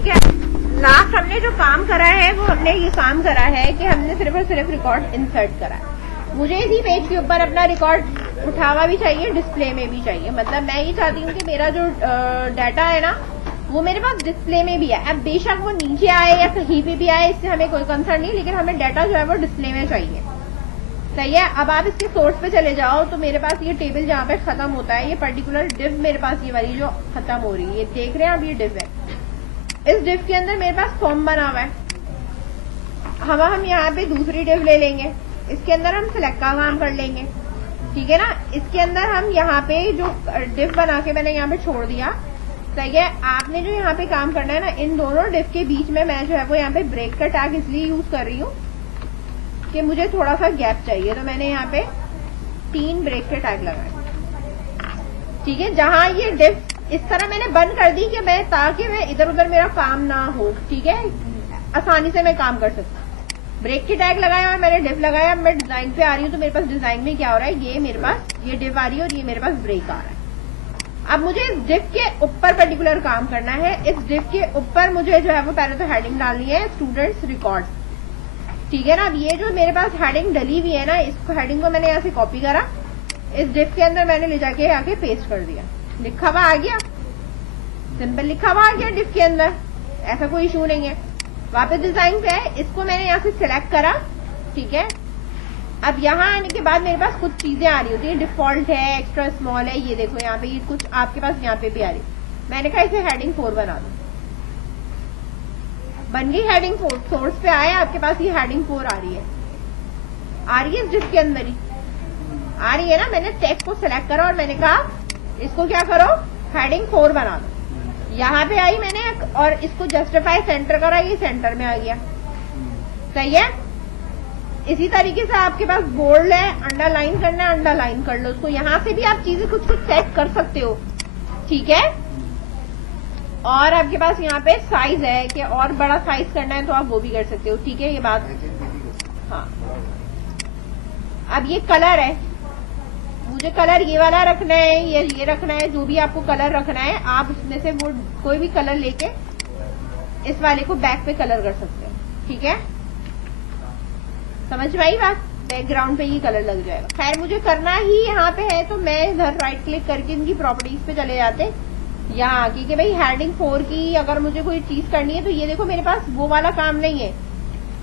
ठीक है। लास्ट हमने जो काम करा है वो हमने ये काम करा है कि हमने सिर्फ और सिर्फ रिकॉर्ड इंसर्ट करा है। मुझे इसी पेज के ऊपर अपना रिकॉर्ड उठा हुआ भी चाहिए, डिस्प्ले में भी चाहिए। मतलब मैं ये चाहती हूँ कि मेरा जो डाटा है ना वो मेरे पास डिस्प्ले में भी है। अब बेशक वो नीचे आए या कहीं पे भी आए, इससे हमें कोई कंसर्न नहीं, लेकिन हमें डाटा जो है वो डिस्प्ले में चाहिए। सही है। अब आप इसके सोर्स पे चले जाओ तो मेरे पास ये टेबल जहाँ पे खत्म होता है, ये पर्टिकुलर डिव मेरे पास ये वाली जो खत्म हो रही है, ये देख रहे हैं आप, ये डिव है। इस डिव के अंदर मेरे पास फॉर्म बना हुआ है। हम यहाँ पे दूसरी डिव ले लेंगे, इसके अंदर हम सिलेक्ट का काम कर लेंगे, ठीक है ना। इसके अंदर हम यहाँ पे जो डिव बना के मैंने यहाँ पे छोड़ दिया, सही है। आपने जो यहाँ पे काम करना है ना, इन दोनों डिव के बीच में मैं जो है वो यहाँ पे ब्रेक का टैग इसलिए यूज कर रही हूँ कि मुझे थोड़ा सा गैप चाहिए, तो मैंने यहाँ पे 3 ब्रेक के टैग लगाए, ठीक है। जहां ये डिव इस तरह मैंने बंद कर दी कि मैं, ताकि मैं इधर उधर मेरा काम ना हो, ठीक है, आसानी से मैं काम कर सकता। ब्रेक के टैग लगाया और मैंने डिव लगाया। मैं डिजाइन पे आ रही हूँ तो मेरे पास डिजाइन में क्या हो रहा है, ये मेरे पास ये डिव आ रही है और ये मेरे पास ब्रेक आ रहा है। अब मुझे इस डिव के ऊपर पर्टिकुलर काम करना है। इस डिव के ऊपर मुझे जो है वो पहले तो हेडिंग डालनी है, स्टूडेंट्स रिकॉर्ड, ठीक है ना। अब ये जो मेरे पास हेडिंग डली हुई है ना, इसको हेडिंग को मैंने यहाँ से कॉपी करा, इस डिव के अंदर मैंने ले जाके आके पेस्ट कर दिया, लिखा हुआ आ गया, सिंपल लिखा हुआ आ गया डिव के अंदर, ऐसा कोई इशू नहीं है। वापस डिजाइन पे है, इसको मैंने यहाँ से सिलेक्ट करा, ठीक है। अब यहाँ आने के बाद मेरे पास कुछ चीजें आ रही होती है, डिफॉल्ट है, एक्स्ट्रा स्मॉल है, ये देखो यहाँ पे ये कुछ आपके पास यहाँ पे भी आ रही। मैंने कहा इसे हेडिंग 4 बना दो, बन गई हेडिंग 4। सोर्स पे आए आपके पास ये हेडिंग 4 आ रही है, इस डिव के अंदर ही आ रही है ना। मैंने टेक्स्ट को सिलेक्ट करा और मैंने कहा इसको क्या करो, हेडिंग 4 बना दो। यहाँ पे आई मैंने और इसको जस्टिफाई सेंटर करा, ये सेंटर में आ गया, सही है। इसी तरीके से आपके पास बोल्ड है, अंडरलाइन करना है, अंडरलाइन कर लो उसको। यहाँ से भी आप चीजें कुछ सेट कर सकते हो, ठीक है। और आपके पास यहाँ पे साइज है कि और बड़ा साइज करना है तो आप वो भी कर सकते हो, ठीक है, ये बात। हाँ, अब ये कलर है, मुझे कलर ये वाला रखना है, ये रखना है, जो भी आपको कलर रखना है आप उसमें से वो कोई भी कलर लेके इस वाले को बैक पे कलर कर सकते हो, ठीक है। समझ में आई बात। बैकग्राउंड पे ये कलर लग जाएगा। खैर मुझे करना ही यहाँ पे है तो मैं इधर राइट क्लिक करके इनकी प्रॉपर्टीज पे चले जाते, यहाँ आके कि भाई हेडिंग 4 की अगर मुझे कोई चीज करनी है तो ये देखो मेरे पास वो वाला काम नहीं है।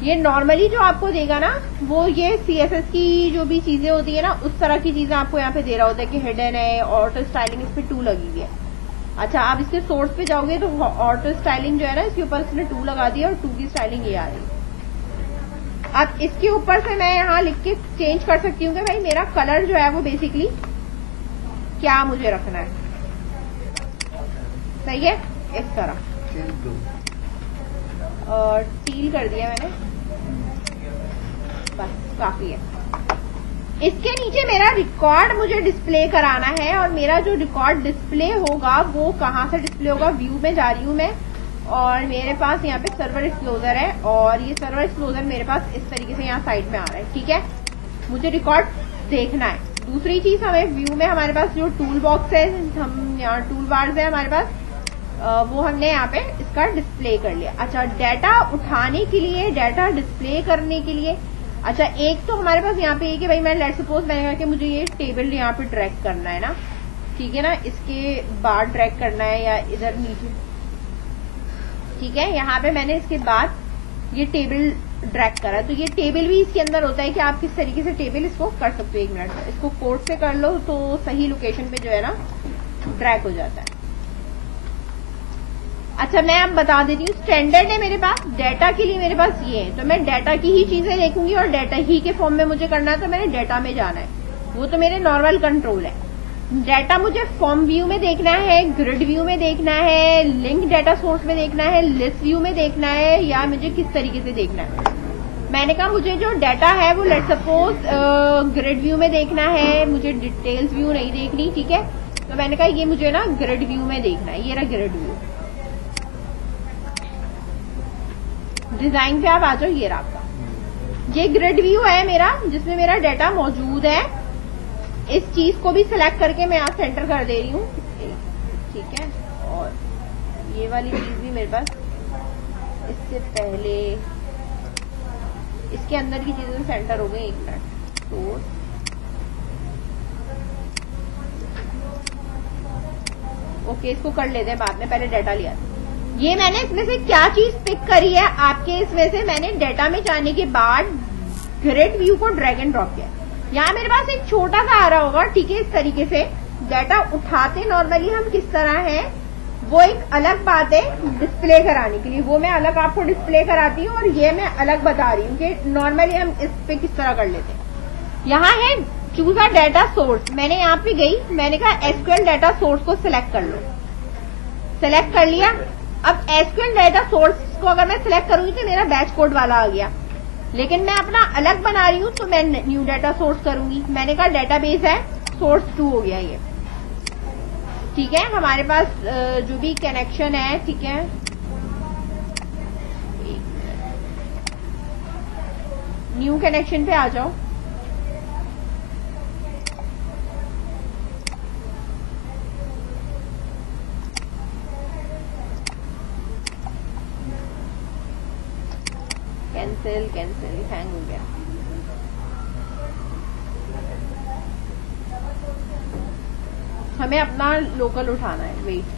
ये नॉर्मली जो आपको देगा ना वो ये CSS की जो भी चीजें होती है ना उस तरह की चीजें आपको यहाँ पे दे रहा होता है कि हिडन है, ऑटो स्टाइलिंग इस पे 2 लगी हुई है। अच्छा, आप इसके सोर्स पे जाओगे तो ऑटो स्टाइलिंग जो है ना इसके ऊपर इसने 2 लगा दिया और 2 की स्टाइलिंग ये आ रही है। अब इसके ऊपर से मैं यहाँ लिख के चेंज कर सकती हूँ कि भाई मेरा कलर जो है वो बेसिकली क्या मुझे रखना है, सही है, इस तरह। और टील कर दिया मैंने, बस काफी है। इसके नीचे मेरा रिकॉर्ड मुझे डिस्प्ले कराना है और मेरा जो रिकॉर्ड डिस्प्ले होगा वो कहाँ से डिस्प्ले होगा, व्यू में जा रही हूँ मैं और मेरे पास यहाँ पे सर्वर एक्सप्लोजर है और ये सर्वर एक्सप्लोजर मेरे पास इस तरीके से यहाँ साइड में आ रहा है, ठीक है। मुझे रिकॉर्ड देखना है। दूसरी चीज, हमें व्यू में हमारे पास जो टूल बॉक्स है, हम यहाँ टूल बार्स है हमारे पास, वो हमने यहाँ पे इसका डिस्प्ले कर लिया। अच्छा, डाटा उठाने के लिए, डाटा डिस्प्ले करने के लिए, अच्छा एक तो हमारे पास यहाँ पे कि भाई मैं लेट्स सपोज मैंने कहा कि मुझे ये टेबल यहाँ पे ट्रैक करना है ना, ठीक है ना, इसके बार ट्रैक करना है या इधर नीचे, ठीक है। यहाँ पे मैंने इसके बाद ये टेबल ड्रैग करा, तो ये टेबल भी इसके अंदर होता है कि आप किस तरीके से टेबल इसको कर सकते हो। 1 मिनट में इसको कोड से कर लो तो सही लोकेशन पे जो है ना ड्रैग हो जाता है। अच्छा, मैं अब बता देती हूँ, स्टैंडर्ड है मेरे पास, डाटा के लिए मेरे पास ये है, तो मैं डाटा की ही चीजें देखूंगी और डाटा ही के फॉर्म में मुझे करना है तो मैंने डाटा में जाना है, वो तो मेरे नॉर्मल कंट्रोल है। डाटा मुझे फॉर्म व्यू में देखना है, ग्रिड व्यू में देखना है, लिंक डाटा सोर्स में देखना है, लिस्ट व्यू में देखना है, या मुझे किस तरीके से देखना है। मैंने कहा मुझे जो डाटा है वो लेट्स सपोज ग्रिड व्यू में देखना है, मुझे डिटेल्स व्यू नहीं देखनी, ठीक है। तो मैंने कहा ये मुझे ना ग्रिड व्यू में देखना है, ये रहा ग्रिड व्यू। डिजाइन पे आप आ जाओ, ये रहा आपका, ये ग्रिड व्यू है मेरा जिसमें मेरा डाटा मौजूद है। इस चीज को भी सिलेक्ट करके मैं यहाँ सेंटर कर दे रही हूँ, ठीक है। और ये वाली चीज भी मेरे पास इससे पहले इसके अंदर की चीजें सेंटर हो गई। 1 मिनट। सोर्स, ओके, इसको कर लेते हैं बाद में, पहले डाटा लिया। ये मैंने इसमें से क्या चीज पिक करी है आपके, इसमें से मैंने डाटा में जाने के बाद ग्रिड व्यू को ड्रैग एंड ड्रॉप किया। यहाँ मेरे पास एक छोटा सा आ रहा होगा, ठीक है। इस तरीके से डाटा उठाते नॉर्मली हम किस तरह है, वो एक अलग बात है डिस्प्ले कराने के लिए, वो मैं अलग आपको डिस्प्ले कराती हूँ, और ये मैं अलग बता रही हूँ कि नॉर्मली हम इस पे किस तरह कर लेते हैं। यहाँ है चूज अ डाटा सोर्स, मैंने यहाँ पे गई, मैंने कहा एसक्यूएल डाटा सोर्स को सिलेक्ट कर लो। सिलेक्ट कर लिया। अब एसक्यूएल डाटा सोर्स को अगर मैं सिलेक्ट करूंगी तो मेरा बैच कोड वाला आ गया, लेकिन मैं अपना अलग बना रही हूँ तो मैं न्यू डाटा सोर्स करूंगी। मैंने कहा डेटाबेस है, सोर्स 2 हो गया ये, ठीक है। हमारे पास जो भी कनेक्शन है, ठीक है, न्यू कनेक्शन पे आ जाओ। कैंसिल कैंसिल, हैंग हो गया। हमें अपना लोकल उठाना है, wait.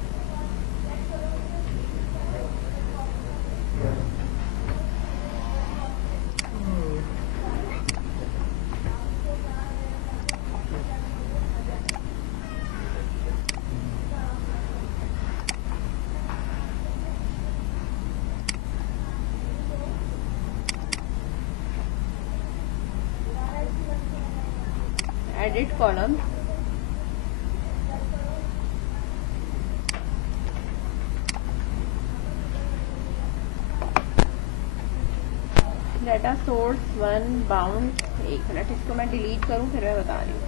Edit column, data source 1 bound. 1 minute, इसको मैं डिलीट करूं फिर मैं बता रही हूँ।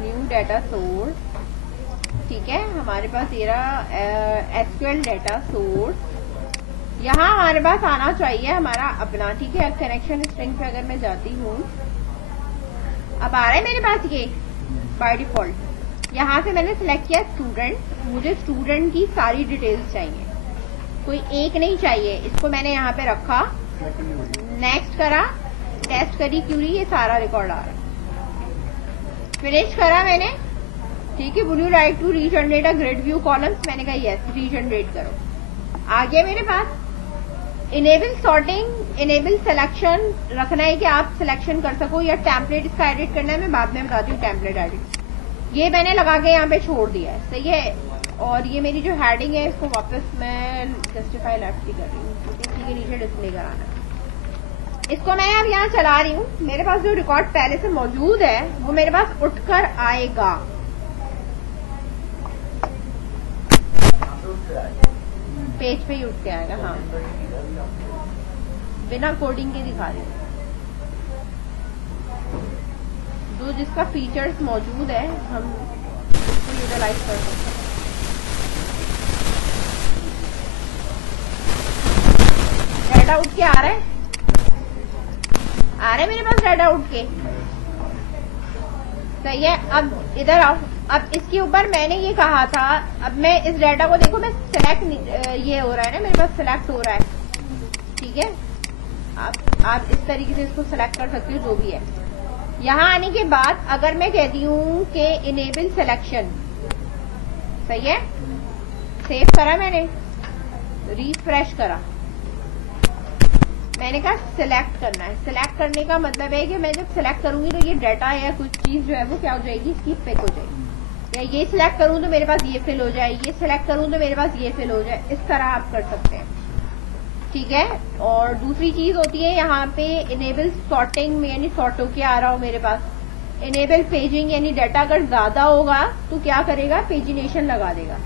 न्यू डाटा सोर्स, ठीक है। हमारे पास ये रहा एसक्यूएल डाटा सोर्स। यहाँ हमारे पास आना चाहिए हमारा अपना, ठीक है। कनेक्शन स्ट्रिंग पे अगर मैं जाती हूँ, अब आ रहा है मेरे पास ये बाय डिफॉल्ट। यहाँ से मैंने सिलेक्ट किया स्टूडेंट, मुझे स्टूडेंट की सारी डिटेल्स चाहिए, कोई एक नहीं चाहिए। इसको मैंने यहाँ पे रखा, नेक्स्ट करा, टेस्ट करी क्यूरी, ये सारा रिकॉर्ड आ रहा। फिनिश करा मैंने, ठीक है। Would you like to regenerate a grid view columns, मैंने कहा यस, रीजनरेट करो। आ गया मेरे पास। इनेबल सॉर्टिंग, इनेबल सिलेक्शन रखना है कि आप सिलेक्शन कर सको, या टेम्पलेट इसका एडिट करना है, मैं बाद में बताती हूँ टेम्पलेट एडिट। ये मैंने लगा के यहाँ पे छोड़ दिया है, सही है। और ये मेरी जो हेडिंग है, इसको वापस मैं जस्टिफाई लेफ्ट की कर रही हूँ, ठीक है, नीचे डिस्प्ले कराना है। इसको मैं अब यहाँ चला रही हूँ। मेरे पास जो रिकॉर्ड पहले से मौजूद है वो मेरे पास उठकर आएगा, पेज पे ही उठ के आएगा। हाँ, बिना कोडिंग के दिखा रही हूँ। जो जिसका फीचर्स मौजूद है हम उसको यूटिलाइज कर सकते हैं। डाटा उठ के आ रहा है, आ रहा है मेरे पास डाटा उठ के, सही है। अब इधर आओ। अब इसके ऊपर मैंने ये कहा था, अब मैं इस डाटा को देखो, मैं सिलेक्ट, ये हो रहा है ना मेरे पास, सिलेक्ट हो रहा है, ठीक है। आप इस तरीके से इसको सिलेक्ट कर सकते हो, जो भी है। यहाँ आने के बाद अगर मैं कहती हूँ कि इनेबल सिलेक्शन, सही है, सेव करा मैंने, रिफ्रेश करा, मैंने कहा सिलेक्ट करना है। सिलेक्ट करने का मतलब है कि मैं जब सिलेक्ट करूंगी तो ये डाटा या कुछ चीज जो है वो क्या हो जाएगी, इसकी पिक हो जाएगी। या ये सिलेक्ट करूं तो मेरे पास ये फिल हो जाए, ये सिलेक्ट करूं तो मेरे पास ये फिल हो जाए, इस तरह आप कर सकते हैं, ठीक है। और दूसरी चीज होती है यहाँ पे इनेबल सॉर्टिंग, यानी सॉर्ट होके आ रहा हो मेरे पास। इनेबल पेजिंग, यानी डाटा अगर ज्यादा होगा तो क्या करेगा, पेजिनेशन लगा देगा।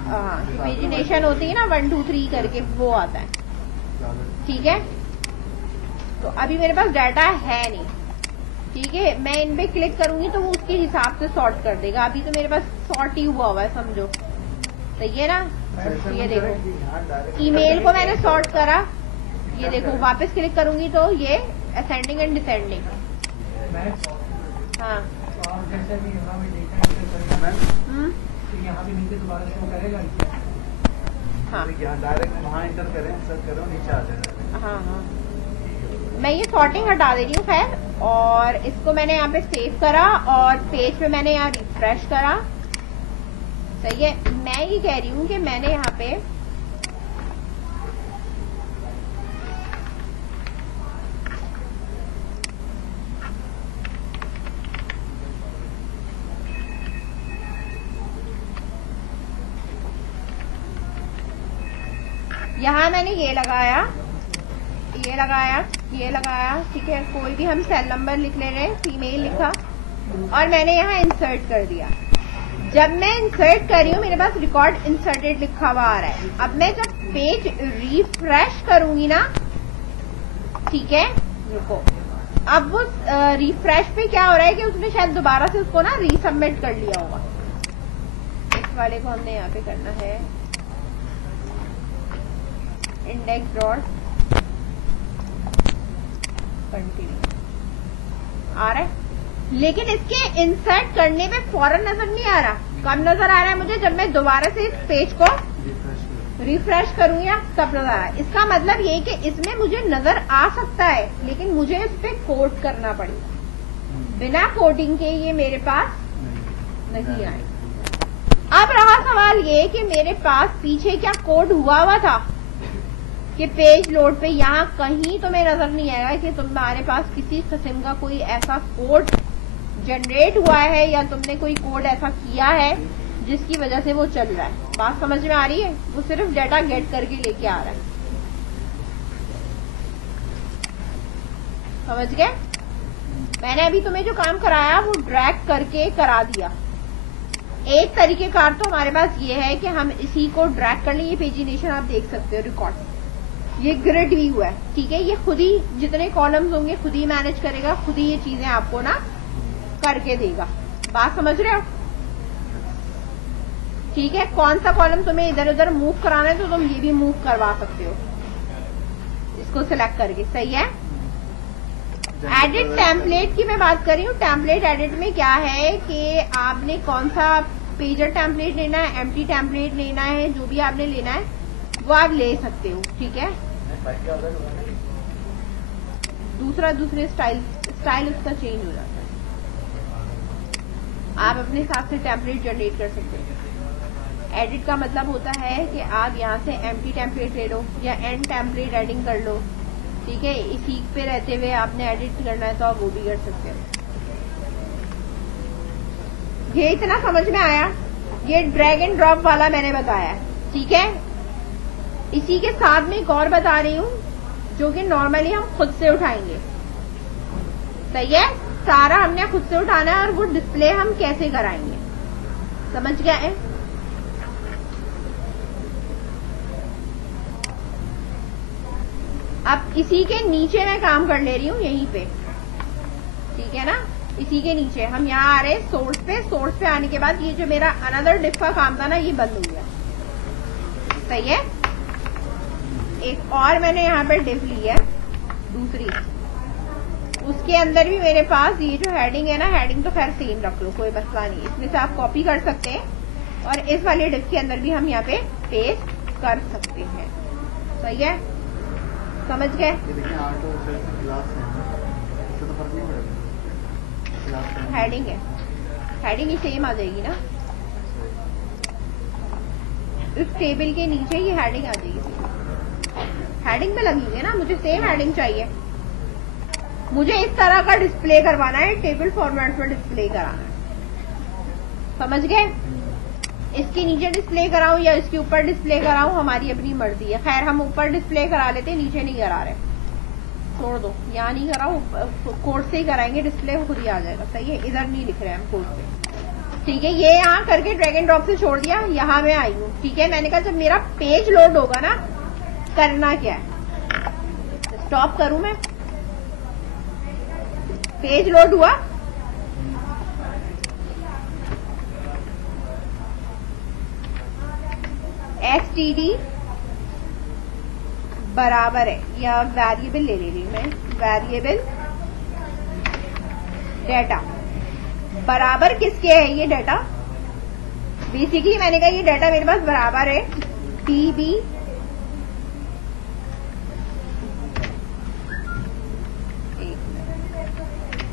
हाँ, पेजिनेशन होती है ना 1 2 3 करके, वो आता है, ठीक है। तो अभी मेरे पास डाटा है नहीं, ठीक है। मैं इन पे क्लिक करूंगी तो वो उसके हिसाब से सॉर्ट कर देगा। अभी तो मेरे पास सॉर्ट ही हुआ है, समझो, सही है ना। ये देखो, ईमेल को मैंने सॉर्ट करा, ये देखो, वापस क्लिक करूंगी तो ये असेंडिंग एंड डिसेंडिंग। हाँ, यहाँ भी नीचे दोबारा शो करेगा। हाँ यहाँ डायरेक्ट वहाँ एंटर करें, सर्च करो, नीचे आ जाएगा। हाँ हाँ, मैं ये सॉर्टिंग हटा दे रही हूँ खैर, और इसको मैंने यहाँ पे सेव करा और पेज पे मैंने यहाँ रिफ्रेश करा। सही है, मैं ये कह रही हूँ कि मैंने यहाँ पे यहाँ मैंने ये लगाया, ये लगाया, ये लगाया, ठीक है। कोई भी हम सेल नंबर लिख ले रहे हैं, फीमेल लिखा और मैंने यहाँ इंसर्ट कर दिया। जब मैं इंसर्ट कर रही हूँ मेरे पास रिकॉर्ड इंसर्टेड लिखा हुआ आ रहा है। अब मैं जब पेज रिफ्रेश करूंगी ना, ठीक है, रुको, अब वो रिफ्रेश पे क्या हो रहा है कि उसने शायद दोबारा से उसको ना रीसबमिट कर लिया होगा। इस वाले को हमने यहाँ पे करना है इंडेक्स डॉट कंटिन्यू, आ रहा है, लेकिन इसके इंसर्ट करने में फौरन नजर नहीं आ रहा। कब नजर आ रहा है मुझे? जब मैं दोबारा से इस पेज को रिफ्रेश करूंगी तब नजर आ रहा है। इसका मतलब ये कि इसमें मुझे नजर आ सकता है, लेकिन मुझे इस पे कोड करना पड़ेगा। बिना कोडिंग के ये मेरे पास नहीं आए। अब रहा सवाल ये कि मेरे पास पीछे क्या कोड हुआ था कि पेज लोड पे यहाँ कहीं तुम्हें नजर नहीं आएगा कि तुम्हारे पास किसी किस्म का कोई ऐसा कोड जनरेट हुआ है या तुमने कोई कोड ऐसा किया है जिसकी वजह से वो चल रहा है। बात समझ में आ रही है? वो सिर्फ डेटा गेट करके लेके आ रहा है। समझ गए? मैंने अभी तुम्हें जो काम कराया वो ड्रैग करके करा दिया। एक तरीकेकार तो हमारे पास ये है कि हम इसी को ड्रैग कर लें। ये पेजिनेशन आप देख सकते हो, रिकॉर्ड, ये ग्रिड व्यू है, ठीक है। ये खुद ही जितने कॉलम्स होंगे खुद ही मैनेज करेगा, खुद ही ये चीजें आपको ना करके देगा। बात समझ रहे हो? ठीक है, कौन सा कॉलम तुम्हें इधर उधर मूव कराना है तो तुम ये भी मूव करवा सकते हो इसको सिलेक्ट करके। सही है। एडिट टेम्पलेट की मैं बात कर रही हूँ। टेम्पलेट एडिट में क्या है कि आपने कौन सा पेजर टेम्पलेट लेना है, एम्प्टी टेम्पलेट लेना है, जो भी आपने लेना है वो आप ले सकते हो, ठीक है। दूसरे स्टाइल उसका चेंज हो जाता है। आप अपने हिसाब से टेम्पलेट जनरेट कर सकते हो। एडिट का मतलब होता है कि आप यहाँ से एम्प्टी टेम्पलेट ले लो या एंड टेम्पलेट एडिंग कर लो, ठीक है। इसी पे रहते हुए आपने एडिट करना है तो आप वो भी कर सकते हो। ये इतना समझ में आया? ये ड्रैग एंड ड्रॉप वाला मैंने बताया, ठीक है। इसी के साथ में एक और बता रही हूँ जो कि नॉर्मली हम खुद से उठाएंगे। सही है, सारा हमने खुद से उठाना है और वो डिस्प्ले हम कैसे कराएंगे। समझ गया है? अब इसी के नीचे मैं काम कर ले रही हूँ, यहीं पे, ठीक है ना। इसी के नीचे हम यहाँ आ रहे हैं सोर्स पे। सोर्स पे आने के बाद ये जो मेरा अनदर डिफ का काम था ना, ये बंद हो गया। सही है। एक और मैंने यहाँ पे डिफ ली है दूसरी, उसके अंदर भी मेरे पास ये जो हेडिंग है ना, हेडिंग तो खैर सेम रख लो, कोई मसला नहीं। इसमें से आप कॉपी कर सकते हैं और इस वाले डिफ के अंदर भी हम यहाँ पे पेस्ट कर सकते हैं। सही है, समझ गए? हेडिंग है, हेडिंग ही सेम आ जाएगी ना। इस टेबल के नीचे ये हेडिंग आ जाएगी। हेडिंग में लगेंगे ना, मुझे सेम हेडिंग चाहिए। मुझे इस तरह का डिस्प्ले करवाना है, टेबल फॉर्मेट में डिस्प्ले कराना है। समझ गए? इसके नीचे डिस्प्ले कराऊं या इसके ऊपर डिस्प्ले कराऊं, हमारी अपनी मर्जी है। खैर हम ऊपर डिस्प्ले करा लेते, नीचे नहीं करा रहे, छोड़ दो। यहाँ नहीं कराओ, कोड से ही कराएंगे, डिस्प्ले खुद ही आ जाएगा। सही है, इधर नहीं लिख रहे हैं हम कोड से, ठीक है। ये यहाँ करके ड्रैग एंड ड्रॉप से छोड़ दिया, यहाँ मैं आई हूँ, ठीक है। मैंने कहा जब मेरा पेज लोड होगा ना, करना क्या है, स्टॉप करूं मैं, पेज लोड हुआ, std बराबर है, या वेरिएबल ले रही हूं मैं, वेरिएबल डाटा बराबर किसके है, ये डाटा बेसिकली मैंने कहा ये डाटा मेरे पास बराबर है DB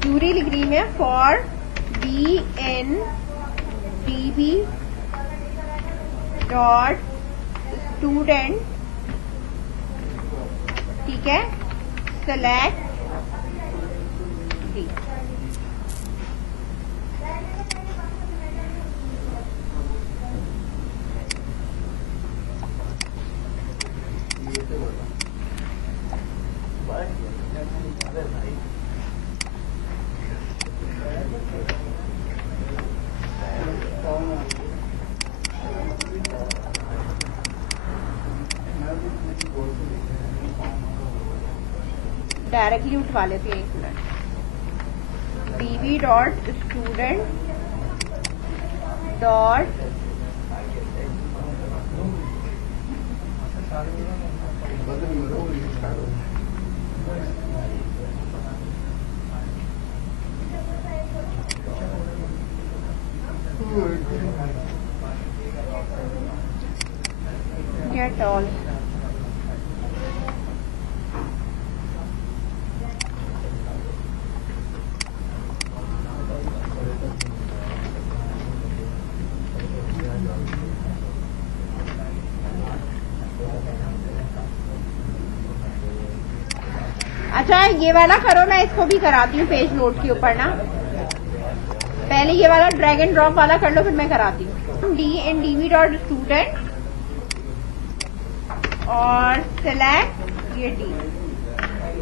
क्यूरी लिख रही मैं for BN DB dot student, ठीक है, सेलेक्ट D। डायरेक्टली उठवा लेते हैं 1 minute. DB dot student dot get all. अच्छा ये वाला करो, मैं इसको भी कराती हूँ पेज लोड के ऊपर ना। पहले ये वाला ड्रैग एंड ड्रॉप वाला कर लो, फिर मैं कराती हूँ। DB डॉट स्टूडेंट और सिलेक्ट ये D।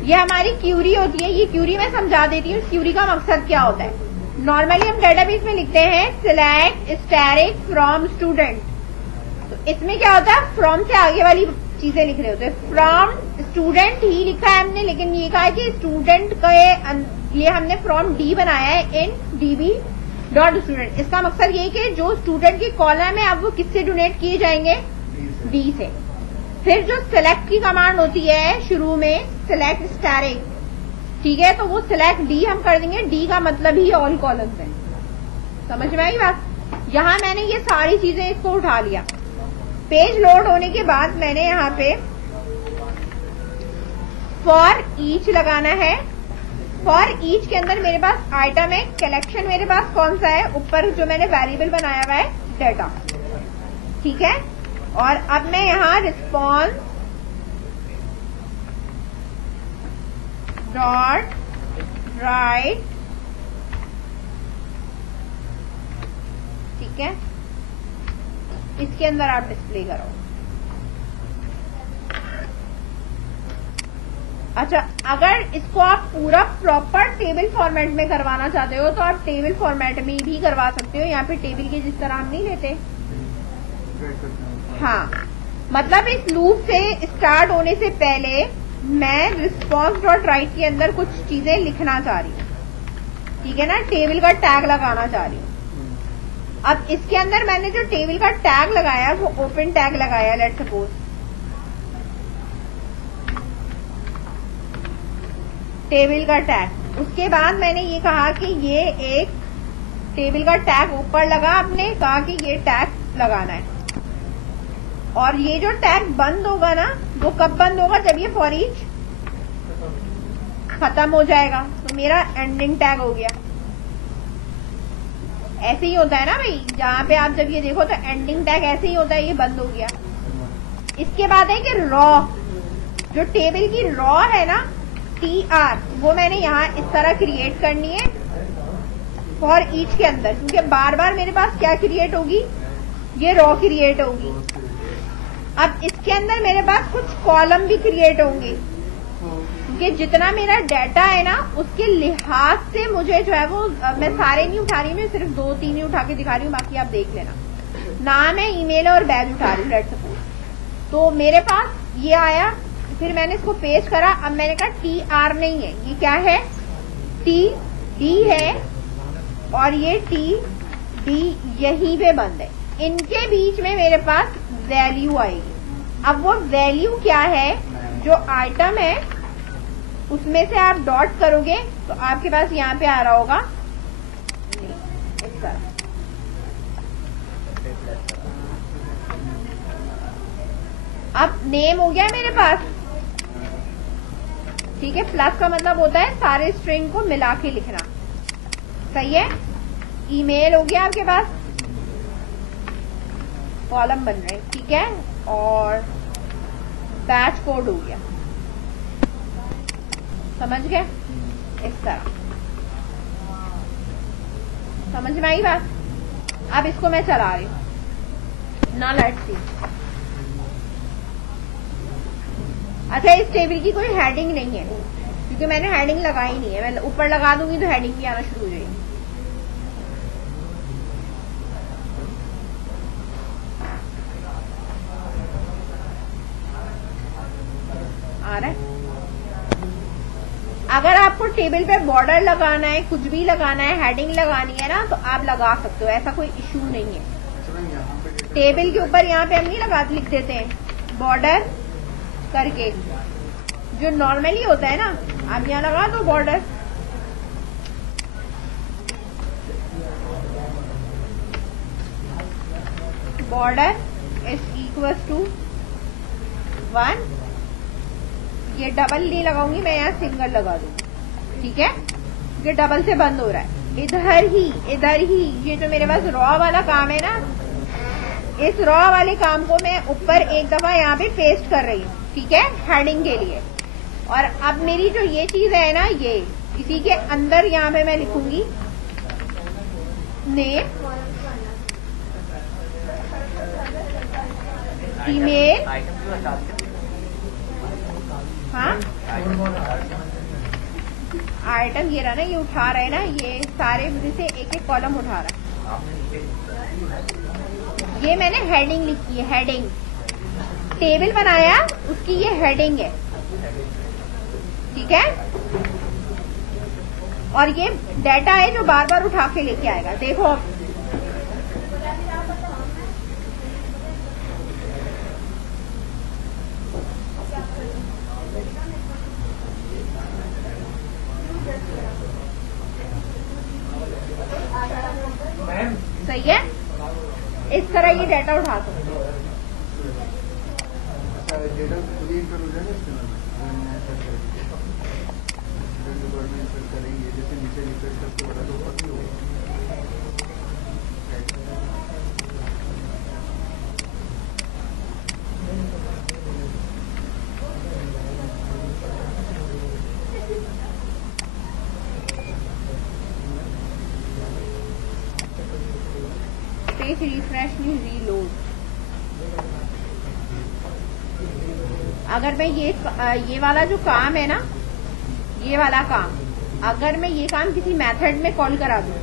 ये हमारी क्यूरी होती है। ये क्यूरी मैं समझा देती हूँ। क्यूरी का मकसद क्या होता है। नॉर्मली हम डेटाबेस में लिखते हैं सिलेक्ट स्टैटिक फ्रॉम स्टूडेंट, तो इसमें क्या होता है, फ्रॉम से आगे वाली चीजें लिख रहे होते हैं। फ्रॉम स्टूडेंट ही लिखा है हमने, लेकिन ये कहा है कि स्टूडेंट के लिए हमने फ्रॉम D बनाया है इन DB डॉट स्टूडेंट। इसका मकसद ये कि जो स्टूडेंट की कॉलम है अब वो किससे डोनेट किए जाएंगे, D से। फिर जो सिलेक्ट की कमांड होती है शुरू में, सिलेक्ट स्टैटिक, ठीक है, तो वो सिलेक्ट D हम कर देंगे। D का मतलब ही ऑल कॉलम्स है। समझ में आई बात। यहाँ मैंने ये सारी चीजें इसको उठा लिया। पेज लोड होने के बाद मैंने यहाँ पे फॉर ईच लगाना है। फॉर ईच के अंदर मेरे पास आइटम है, कलेक्शन मेरे पास कौन सा है, ऊपर जो मैंने वेरिएबल बनाया हुआ है डाटा, ठीक है। और अब मैं यहाँ रिस्पॉन्स डॉट राइट, ठीक है, इसके अंदर आप डिस्प्ले करो। अच्छा अगर इसको आप पूरा प्रॉपर टेबल फॉर्मेट में करवाना चाहते हो तो आप टेबल फॉर्मेट में भी करवा सकते हो। यहाँ पे टेबल के जिस तरह हम नहीं लेते, हाँ, मतलब इस लूप से स्टार्ट होने से पहले मैं रिस्पॉन्स डॉट राइट के अंदर कुछ चीजें लिखना चाह रही हूँ, ठीक है ना, टेबल का टैग लगाना चाह रही हूँ। अब इसके अंदर मैंने जो टेबल का टैग लगाया वो ओपन टैग लगाया, लेट्स सपोज। टेबल का टैग, उसके बाद मैंने ये कहा कि ये एक टेबल का टैग ऊपर लगा, आपने कहा कि ये टैग लगाना है। और ये जो टैग बंद होगा ना, वो कब बंद होगा, जब ये फॉर ईच खत्म हो जाएगा, तो मेरा एंडिंग टैग हो गया। ऐसे ही होता है ना भाई, जहाँ पे आप जब ये देखो तो एंडिंग टैग ऐसे ही होता है, ये बंद हो गया। इसके बाद है कि रॉ, जो टेबल की रॉ है ना TR, वो मैंने यहाँ इस तरह क्रिएट करनी है फॉर ईच के अंदर, क्योंकि बार बार मेरे पास क्या क्रिएट होगी, ये रॉ क्रिएट होगी। अब इसके अंदर मेरे पास कुछ कॉलम भी क्रिएट होंगे, क्योंकि जितना मेरा डाटा है ना उसके लिहाज से मुझे जो है वो, मैं सारे नहीं उठा रही, मैं सिर्फ 2-3 ही उठा के दिखा रही हूँ, बाकी आप देख लेना। नाम है, ईमेल और बैच उठा रही हूँ, लेट्स सपोज। तो मेरे पास ये आया, फिर मैंने इसको पेस्ट करा। अब मैंने कहा TR नहीं है, ये क्या है, TD है, और ये TD यहीं पे बंद है। इनके बीच में मेरे पास वैल्यू आएगी। अब वो वैल्यू क्या है, जो आइटम है उसमें से आप डॉट करोगे तो आपके पास यहाँ पे आ रहा होगा इस तरह, अब नेम हो गया मेरे पास, ठीक है। प्लस का मतलब होता है सारे स्ट्रिंग को मिला के लिखना, सही है। ईमेल हो गया आपके पास, कॉलम बन रहे हैं, ठीक है। और बैच कोड हो गया, समझ गए, इस तरह समझ में आई बात। अब इसको मैं चला रही हूं ना, लेट्स सी। अच्छा, इस टेबल की कोई हेडिंग नहीं है क्योंकि मैंने हेडिंग लगाई नहीं है। मैं ऊपर लगा दूंगी तो हेडिंग भी आना शुरू हो जाएगी। आ रहा है। अगर आपको टेबल पे बॉर्डर लगाना है, कुछ भी लगाना है, हेडिंग लगानी है ना, तो आप लगा सकते हो, ऐसा कोई इश्यू नहीं है। टेबल के ऊपर यहाँ पे हम नहीं लिख देते हैं बॉर्डर करके, जो नॉर्मली होता है ना, आप यहाँ लगा दो border. Border is equal to 1। ये डबल नहीं लगाऊंगी मैं, यहाँ सिंगल लगा दूंगी, ठीक है। ये डबल से बंद हो रहा है। इधर ही ये जो मेरे पास रॉ वाला काम है ना, इस रॉ वाले काम को मैं ऊपर एक दफा यहाँ पे पेस्ट कर रही हूँ, ठीक है, हेडिंग के लिए। और अब मेरी जो ये चीज है ना, ये इसी के अंदर यहाँ पे मैं लिखूंगी नेम, ईमेल, हाँ आइटम ये रहा ना, ये उठा रहे ना, ये सारे से एक एक कॉलम उठा रहा है। ये मैंने हेडिंग लिखी है, हेडिंग। टेबल बनाया, उसकी ये हेडिंग है, ठीक है। और ये डाटा है जो बार बार उठा के लेके आएगा। देखो अब सही है, इस तरह ये डाटा उठा सकते हो। पेज रिफ्रेश नहीं, रीलोड। अगर मैं ये वाला जो काम है ना, ये वाला काम, अगर मैं ये काम किसी मेथड में कॉल करा दूं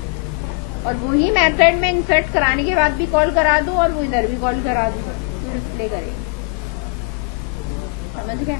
और वही मेथड में इंसर्ट कराने के बाद भी कॉल करा दूं और वो इधर भी कॉल करा दूं, तो डिस्प्ले करेगा, समझ गए।